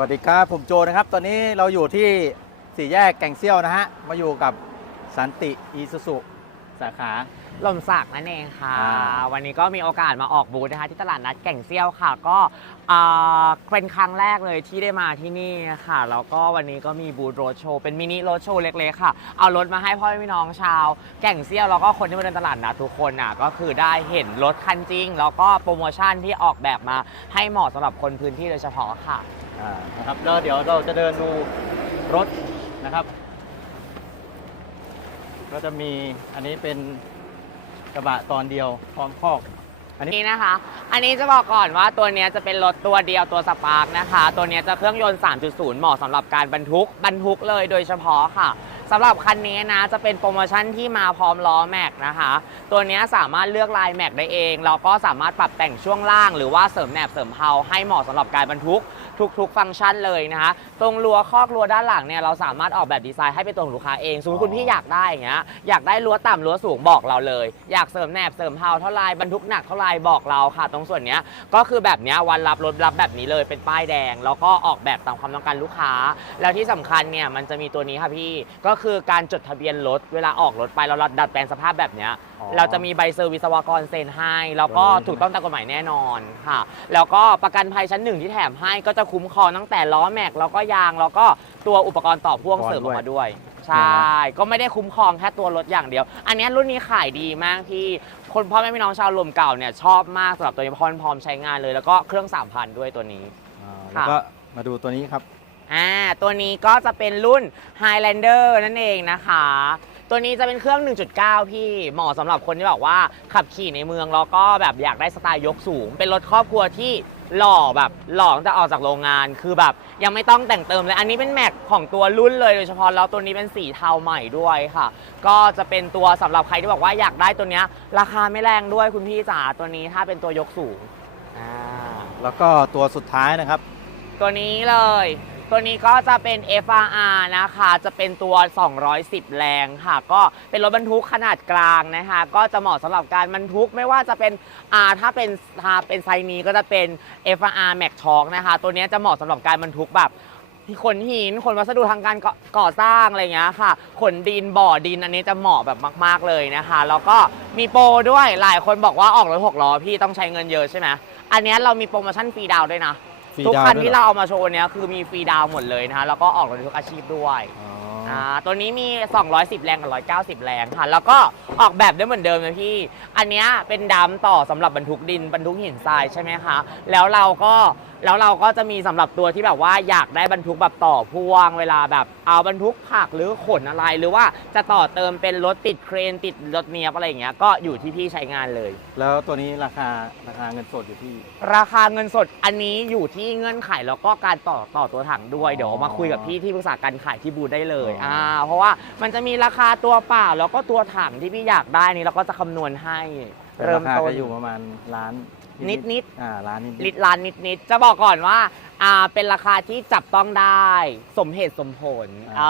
สวัสดีครับ ผมโจนะครับ ตอนนี้เราอยู่ที่สี่แยกแก่งเซี่ยวนะฮะ มาอยู่กับสันติอีซูซุสาขาลมศักดิ์นั่นเองค่ะ อ่าวันนี้ก็มีโอกาสมาออกบูธนะคะที่ตลาดนัดแก่งเซียวค่ะ ก็อ่าเป็นครั้งแรกเลยที่ได้มาที่นี่ค่ะแล้วก็วันนี้ก็มีบูธโรดโชว์เป็นมินิโรดโชว์เล็กๆค่ะ เอารถมาให้พ่อแม่พี่น้องชาว แก่งเซียวแล้วก็คนที่มาเดินตลาดนัดทุกคนน่ะก็คือได้เห็นรถคันจริง แล้วก็โปรโมชั่นที่ออกแบบมาให้เหมาะสำหรับคนพื้นที่โดยเฉพาะค่ะ อ่านะครับแล้วเดี๋ยวเราจะเดินดูรถนะครับ ก็จะมีอันนี้เป็นกระบะตอนเดียวพร้อมคอก อันนี้ นี่นะคะ อันนี้จะบอกก่อนว่าตัวเนี้ยจะเป็นรถตัวเดียวตัวสปาร์กนะคะ ตัวเนี้ยจะเครื่องยนต์ 3.0 เหมาะสำหรับการบรรทุกบรรทุกเลยโดยเฉพาะค่ะสำหรับคันนี้นะจะเป็นโปรโมชั่นที่มาพร้อมล้อแม็กนะคะ ตัวเนี้ยสามารถเลือกลายแม็กได้เองแล้วก็สามารถปรับแต่งช่วงล่าง หรือว่าเสริมแหนบเสริมเพลาให้เหมาะสำหรับการบรรทุก ทุกๆ ฟังก์ชันเลยนะคะตรงรั้วคอกรั้วด้านหลังเนี่ยเราสามารถออกแบบดีไซน์ให้เป็นตัวของลูกค้าเองสมมติคุณพี่อยากได้อย่างเงี้ยอยากได้รั้วต่ำรั้วสูงบอกเราเลย อยากเสริมแหนบเสริมเพลาเท่าไรบรรทุกหนักเท่าไรบอกเราค่ะ ตรงส่วนเนี้ยก็คือแบบเนี้ยวันรับรถรับแบบนี้เลยเป็นป้ายแดง แล้วก็ออกแบบตามความต้องการลูกค้า แล้วที่สำคัญเนี่ยมันจะมีตัวนี้ค่ะพี่ก็คือการจดทะเบียนรถเวลาออกรถไปเราดัดแปลงสภาพแบบเนี้ยอ๋อเราจะมีใบเซอร์วิสวกรเซ็นให้แล้วก็ตัวนี้ถูกต้องตามกฎหมายแน่นอนค่ะ แล้วก็ประกันภัยชั้นหนึ่งที่แถมให้ก็จะคุ้มครองตั้งแต่ล้อแม็กแล้วก็ยางแล้วก็ตัวอุปกรณ์ต่อพ่วงเสริมออกมาด้วย ใช่ ก็ไม่ได้คุ้มครองแค่ตัวรถอย่างเดียว อันเนี้ยรุ่นนี้ขายดีมากที่คนพ่อแม่พี่น้องชาวลมเก่าเนี่ยชอบมากสำหรับตัวนี้เพราะมันพร้อมใช้งานเลย แล้วก็เครื่อง3,000ด้วยตัวนี้ อ่าแล้วก็มาดูตัวนี้ครับ อ่าตัวนี้ก็จะเป็นรุ่น Highlander นั่นเองนะคะ ตัวนี้จะเป็นเครื่อง 1.9 พี่เหมาะสำหรับคนที่แบบว่าขับขี่ในเมืองแล้วก็แบบอยากได้สไตล์ยกสูง เป็นรถครอบครัวที่ หล่อแบบหล่อตั้งแต่ออกจากโรงงานคือแบบ ยังไม่ต้องแต่งเติมเลย อันนี้เป็นแม็กของตัวรุ่นเลยโดยเฉพาะแล้วตัวนี้เป็นสีเทาใหม่ด้วยค่ะ ก็จะเป็นตัวสำหรับใครที่บอกว่าอยากได้ตัวเนี้ยราคาไม่แรงด้วยคุณพี่จ๋าตัวนี้ถ้าเป็นตัวยกสูงอ่าแล้วก็ตัวสุดท้ายนะครับ ตัวนี้เลย ตัวนี้ก็จะเป็น FRR นะคะ จะเป็นตัว 210 แรงค่ะ ก็เป็นรถบรรทุกขนาดกลางนะคะ ก็จะเหมาะสำหรับการบรรทุกไม่ว่าจะเป็นอ่าถ้าเป็นถ้าเป็นไซส์นี้ก็จะเป็น FRR Max Talk นะคะ ตัวนี้จะเหมาะสำหรับการบรรทุกแบบขนหินขนวัสดุทางการก่อสร้างอะไรอย่างเงี้ยค่ะ ขนดินบ่อดินอันนี้จะเหมาะแบบมาก ๆเลยนะคะ แล้วก็มีโปรด้วยหลายคนบอกว่าออกรถหกล้อพี่ต้องใช้เงินเยอะใช่ไหมอันนี้เรามีโปรโมชั่นฟรีดาวด้วยนะ ทุกดาวคันด้วยที่เหรอเราเอามาโชว์เนี้ยคือมีฟรีดาวน์หมดเลยนะคะแล้วก็ออกรถทุกอาชีพด้วย อ๋อ ออ่าตัวนี้มี 210 แรงกับ 190 แรงค่ะ แล้วก็ออกแบบได้เหมือนเดิมนะพี่ อันเนี้ยเป็นดำต่อสำหรับบรรทุกดินบรรทุกหินทรายใช่ไหมคะ แล้วเราก็แล้วเราก็จะมีสำหรับตัวที่แบบว่าอยากได้บรรทุกแบบต่อพ่วงเวลาแบบเอาบรรทุกผักหรือขนอะไร หรือว่าจะต่อเติมเป็นรถติดเครนติดรถเนียบอะไรอย่างเงี้ยก็อยู่ที่พี่ใช้งานเลย แล้วตัวนี้ราคาราคาเงินสดอยู่ที่ ราคาเงินสดอันนี้อยู่ที่เงื่อนไขแล้วก็การต่อต่อตัวถังด้วยอ๋อเดี๋ยวมาคุยกับพี่ที่ปรึกษาการขายที่บูธได้เลยอ๋ออ่อ่าเพราะว่ามันจะมีราคาตัวเปล่า แล้วก็ตัวถังที่พี่อยากได้นี่เราก็จะคำนวณให้แต่เริ่รามคาต้นก็อยู่ประมาณล้านนิดอ่าล้านนิดลิตรล้านนิดๆ จะบอกก่อนว่าอ่า เป็นราคาที่จับต้องได้ สมเหตุสมผลเอ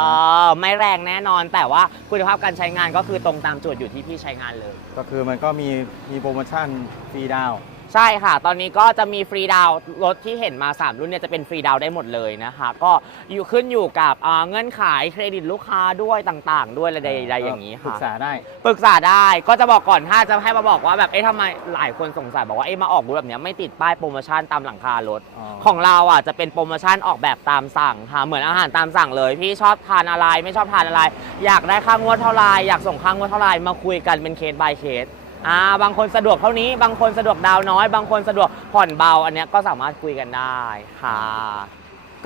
อไม่แรงแน่นอน แต่ว่าคุณภาพการใช้งานก็คือตรงตามโจทย์อยู่ที่พี่ใช้งานเลย ก็คือมันก็มีมีโปรโมชั่นฟรีดาวน์ ใช่ค่ะ ตอนนี้ก็จะมีฟรีดาวน์รถที่เห็นมา 3 รุ่นเนี่ยจะเป็นฟรีดาวน์ได้หมดเลยนะคะ ก็อยู่ขึ้นอยู่กับอ่าเงื่อนไขเครดิตลูกค้าด้วยต่างๆ ด้วยอะไรใดๆอย่างนี้ปรึค่ะ กษาได้ ปรึกษาได้ก็จะบอกก่อนถ้าจะให้มาบอกว่าแบบเอ๊ะทำไมหลายคนสงสัยบอกว่าเอ๊ะมาออกบูธแบบเนี้ยไม่ติดป้ายโปรโมชั่นตามหลังคารถ อ๋อ ของเราอะจะเป็นโปรโมชั่นออกแบบตามสั่งค่ะเหมือนอาหารตามสั่งเลย พี่ชอบทานอะไรไม่ชอบทานอะไร อยากได้ค่างวดเท่าไหรอยากส่งค่างวดเท่าไหรมาคุยกันเป็นเคส by เคส อ่าบางคนสะดวกเท่านี้ บางคนสะดวกดาวน้อย บางคนสะดวกผ่อนเบา อันเนี้ยก็สามารถคุยกันได้ค่ะ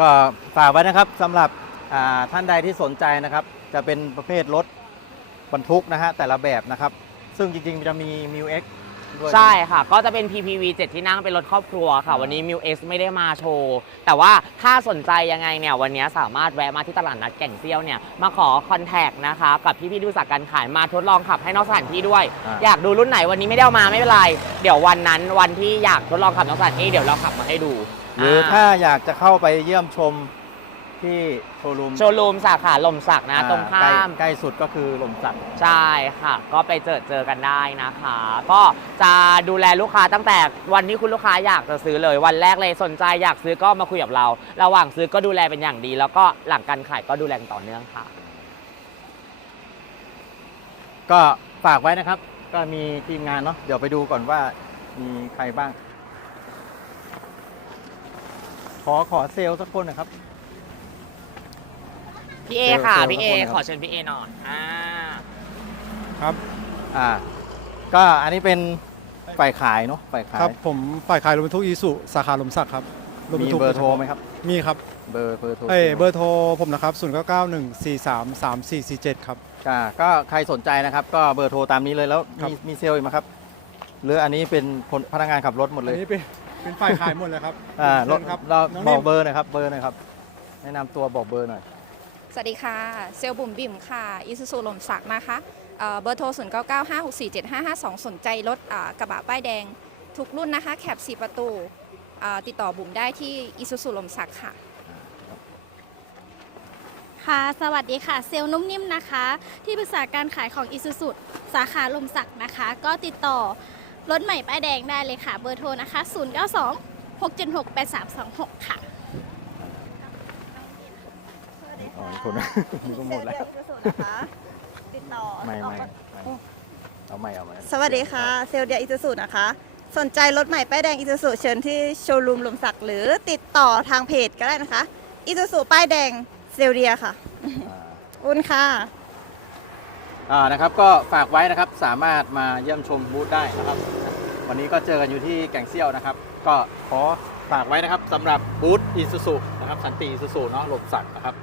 ก็ฝากไว้นะครับสำหรับอ่าท่านใดที่สนใจนะครับ จะเป็นประเภทรถบรรทุกนะฮะแต่ละแบบนะครับ ซึ่งจริงๆจะมี m ิว X ด้วย ใช่ค่ะ ก็จะเป็น PPV 7 ที่นั่งเป็นรถครอบครัวค่ะอ่าวันนี้ m ิว X ไม่ได้มาโชว์ แต่ว่าถ้าสนใจยังไงเนี่ย วันนี้สามารถแวะมาที่ตลาดนัดแก่งเซียวเนี่ย มาขอคอนแทคนะคะ กับพี่ๆดูสักการขายมาทดลองขับให้นอกสถานที่ด้วย อ่า อยากดูรุ่นไหนวันนี้ไม่ได้เอามาไม่เป็นไร เดี๋ยววันนั้นวันที่อยากทดลองขับนอกสถานที่เดี๋ยวเราขับมาให้ดูหรืออา ถ้าอยากจะเข้าไปเยี่ยมชม ที่โชว์รูมโชว์รูมสาขาลมสักนะ อ่ตรงข้าม ใกล้ใกล้สุดก็คือลมสัก ใช่ค่ะ ก็ไปเจอเจอกันได้นะคะ ก็จะดูแลลูกค้าตั้งแต่วันที่คุณลูกค้าอยากจะซื้อเลยวันแรกเลยสนใจอยากซื้อก็มาคุยกับเรา ระหว่างซื้อก็ดูแลเป็นอย่างดี แล้วก็หลังการขายก็ดูแลต่อเนื่องค่ะ ก็ฝากไว้นะครับ ก็มีทีมงานเนาะเดี๋ยวไปดูก่อนว่ามีใครบ้าง ขอขอเซลล์สักคนนะครับ พี่เอค่ะเจอพี่เอเจอคนนะครับขอเชิญพี่เอหน่อยอ่าครับอ่า ก็อันนี้เป็นฝ่ายขายเนาะฝ่ายขายครับผมฝ่ายขายรถบรรทุกอีสุสาขาลมศักดิ์ครับถบมีทุกเบอร์โทรไหมครับ มีครับเบอร์เบอร์โทรเอ้ยเบอร์โทรผมนะครับ0 9 9 1 4 3 3 4 4 7ครับ อ่าก็ใครสนใจนะครับ ก็เบอร์โทรตามนี้เลยแล้วครับ มีมีเซลล์อีกไหมครับหรืออันนี้เป็นคนพนักงานขับรถหมดเลอันยนี้เป็นเป็นฝ่ายขายหมดเลยครับอ่ารถเชิญครับเราน้องบนิ่อกมเบอร์หนะครับเบอร์หนะครับแนะนำตัวบอกเบอร์หน่อย สวัสดีค่ะ เซลบุ๋มบิ่มค่ะอิซูซูลมศักดิ์นะคะเบอร์โทร 0 9 9 5 6 4 7 5 5 2 สนใจรถกระบะป้ายแดง ทุกรุ่นนะคะ แคป4ประตู ติดต่อบุ๋มได้ที่อิซูซูลมศักดิ์ค่ะ ค่ะ สวัสดีค่ะ เซลนุ่มนิ่มนะคะ ที่ปรึกษาการขายของอิสุสุสาขาลมศักดิ์นะคะ ก็ติดต่อรถใหม่ป้ายแดงได้เลยค่ะ เบอร์โทรนะคะ 092 676 8326 ค่ะ อ๋ออีกคนนี่ก็หมดแล้ว ติดต่อไม่ไม่ไม่เอาไม่เอาไม่สวัสดีค่ะ เซลลเดียอิซูซูนะคะ สนใจรถใหม่ป้ายแดงอิซูซูเชิญที่โชว์รูมลมศักดิ์หรือติดต่อทางเพจก็ได้นะคะอิซูซูป้ายแดงเซลลเดียค่ะอ่าอุ่นค่ะอ่านะครับก็ฝากไว้นะครับสามารถมาเยี่ยมชมบูธได้นะครับ วันนี้ก็เจอกันอยู่ที่แก่งเซียวนะครับ ก็ขอฝากไว้นะครับสำหรับบูธอีซูซูนะครับสันติอีซูซูเนาะหลบสักนะครับ